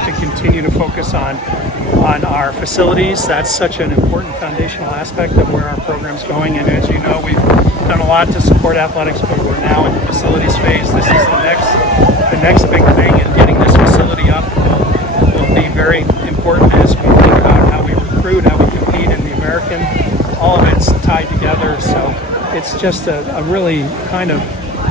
have to continue to focus on our facilities. That's such an important foundational aspect of where our program's going. And as you know, we've done a lot to support athletics, but we're now in the facilities phase. This is the next big thing, and getting this facility up will be very important as we think about how we recruit, how we compete in the American. All of it's tied together, so it's just a really kind of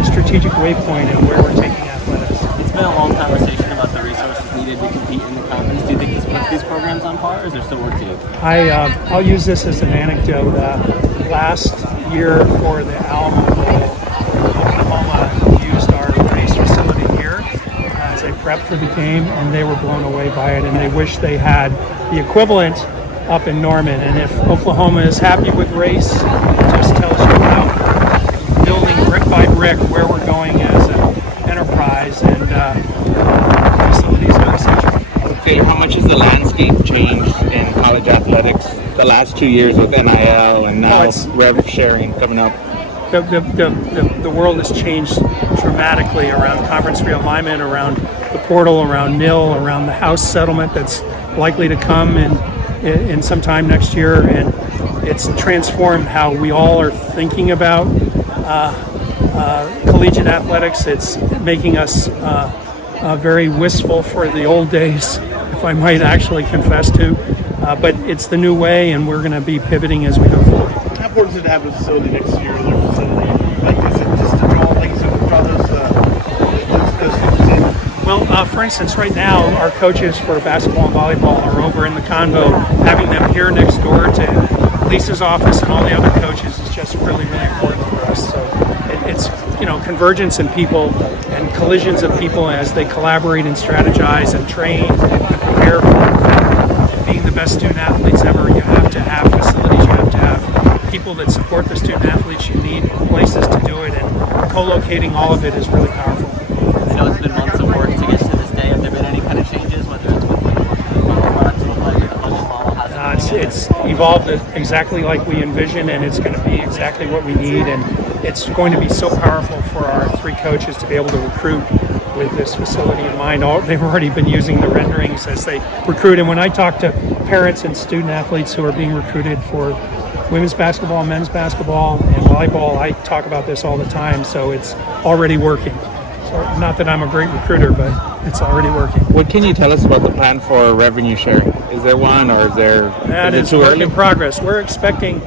strategic waypoint in where we're taking athletics. It's been a long conversation about the resources needed to compete in the conference. Do you think this puts these programs on par, or is there still work to do? I'll use this as an anecdote. Last year for the Alamo Bowl, Oklahoma used our race facility here as a prep for the game, and they were blown away by it, and they wish they had the equivalent up in Norman. And if Oklahoma is happy with race, it just tells you about building brick by brick where we're going as an enterprise, and facilities are essential. Okay, how much has the landscape changed in college athletics the last 2 years with NIL and now rev sharing coming up? The world has changed dramatically around conference realignment, around the portal, around NIL, around the House settlement that's likely to come in some time next year, and it's transformed how we all are thinking about collegiate athletics. It's making us very wistful for the old days, if I might actually confess to, but it's the new way, and we're going to be pivoting as we go forward. How important is it to have a facility next year, their facility? Like, is it just to draw things to draw those students in? Well, for instance, right now, our coaches for basketball and volleyball are over in the convo. Having them here next door to Lisa's office and all the other coaches is just really, really important for us. So it's, convergence in people and collisions of people as they collaborate and strategize and train and prepare for being the best student athletes ever. You have to have facilities, you have to have people that support the student athletes, you need places to do it, and co-locating all of it is really powerful. I know it's been months of work to get to this day. Have there been any kind of changes, whether it's with the products look like, or the budget model? It's evolved exactly like we envisioned, and it's going to be exactly what we need, and it's going to be so powerful for our three coaches to be able to recruit with this facility in mind. They've already been using the renderings as they recruit, and when I talk to parents and student athletes who are being recruited for women's basketball, men's basketball, and volleyball, I talk about this all the time, so it's already working. So not that I'm a great recruiter, but it's already working. What can you tell us about the plan for revenue sharing? Is there one, or is there? That is work in progress. We're expecting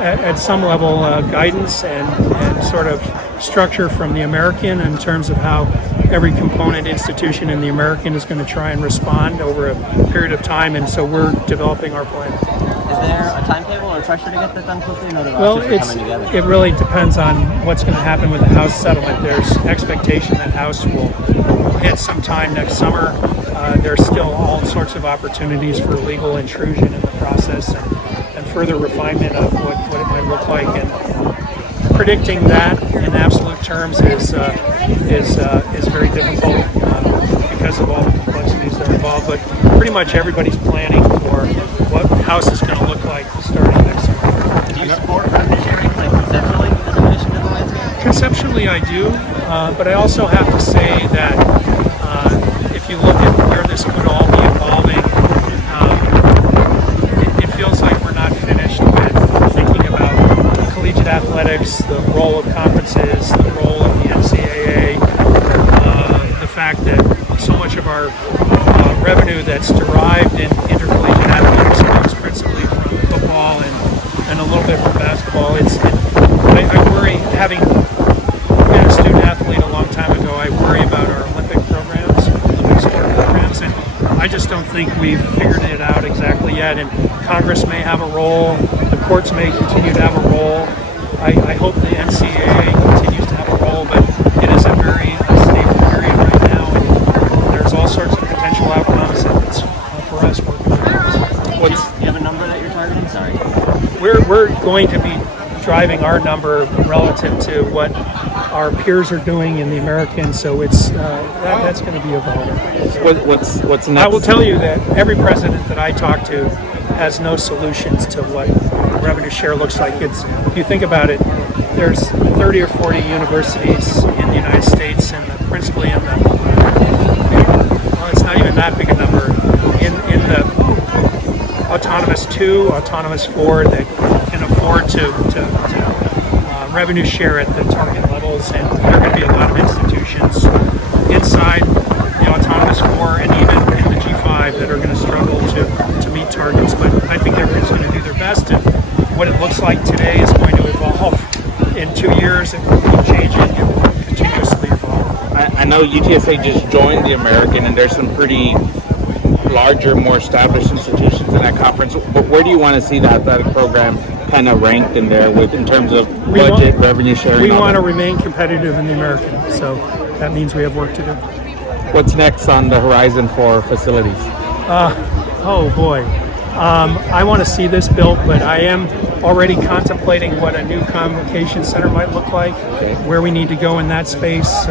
at some level guidance and sort of structure from the American in terms of how every component institution in the American is going to try and respond over a period of time, and so we're developing our plan. Is there a timetable or pressure to get this done quickly? Well, it really depends on what's going to happen with the House settlement. There's expectation that House will hit sometime next summer. There's still all sorts of opportunities for legal intrusion in the process and further refinement of what it might look like. And predicting that in absolute terms is very difficult because of all the complexities that are involved. But pretty much everybody's planning for what the House is going to look like starting next summer. Do you support revenue sharing, like conceptually, as an addition to the landscape? Conceptually, I do, but I also have to say that if you look at where this could all be evolving, it feels like we're not finished with thinking about collegiate athletics, the role of conferences, the role of the NCAA, the fact that so much of our revenue that's derived in intercollegiate athletics comes principally from football and a little bit from basketball. I worry, having been a student athlete a long time ago, I worry about our Olympic programs, Olympic sport programs, and I just don't think we've figured it out exactly yet. And Congress may have a role, the courts may continue to have a role. I hope the NCAA continues to have a role, but it is a very unstable period right now, and there's all sorts of potential outcomes, and it's for us working on Do you have a number that you're targeting? Sorry. We're going to be driving our number relative to what our peers are doing in the American, so it's that's going to be evolving. What's next? I will tell you that every president that I talk to has no solutions to what revenue share looks like. If you think about it, there's 30 or 40 universities in the United States, and principally in the, well, it's not even that big a number the autonomous 2, autonomous 4 that can afford to revenue share at the target levels, and there are going to be a lot of institutions inside the autonomous 4 and even in the G5 that are going to struggle to meet targets. But I think everyone's going to do their best, and what it looks like today is going to evolve. In 2 years, it will keep changing, it will continuously evolve. I know UTSA just joined the American, and there's some pretty larger, more established institutions in that conference. But where do you want to see the athletic program kind of ranked in there in terms of budget, revenue sharing? We want to remain competitive in the American, so that means we have work to do. What's next on the horizon for facilities? Oh boy. I want to see this built, but I am already contemplating what a new convocation center might look like, where we need to go in that space.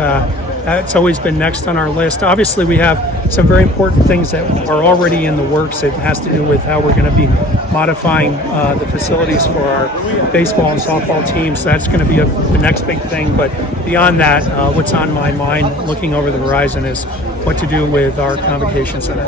That's always been next on our list. Obviously, we have some very important things that are already in the works. It has to do with how we're going to be modifying the facilities for our baseball and softball teams. That's going to be the next big thing. But beyond that, what's on my mind looking over the horizon is what to do with our convocation center.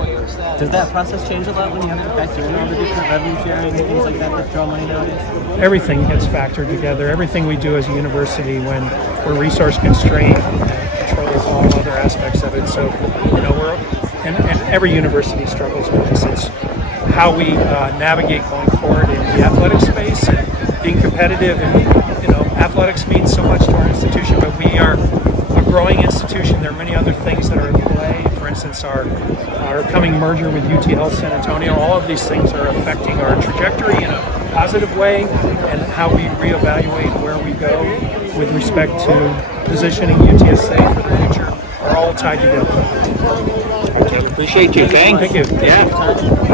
Does that process change a lot when you have to factor in all the different revenue sharing and things like that draw money nowadays? Everything gets factored together. Everything we do as a university when we're resource constrained controls all other aspects of it. So, and every university struggles with this. It's how we navigate going forward in the athletic space and being competitive. And athletics means so much to our institution, but we are a growing institution. There are many other things that are in play. For instance, our coming merger with UT Health San Antonio. All of these things are affecting our trajectory in a positive way, and how we reevaluate where we go with respect to positioning UTSA for the future are all tied together. Okay, appreciate you. Thanks. Thank you. Yeah.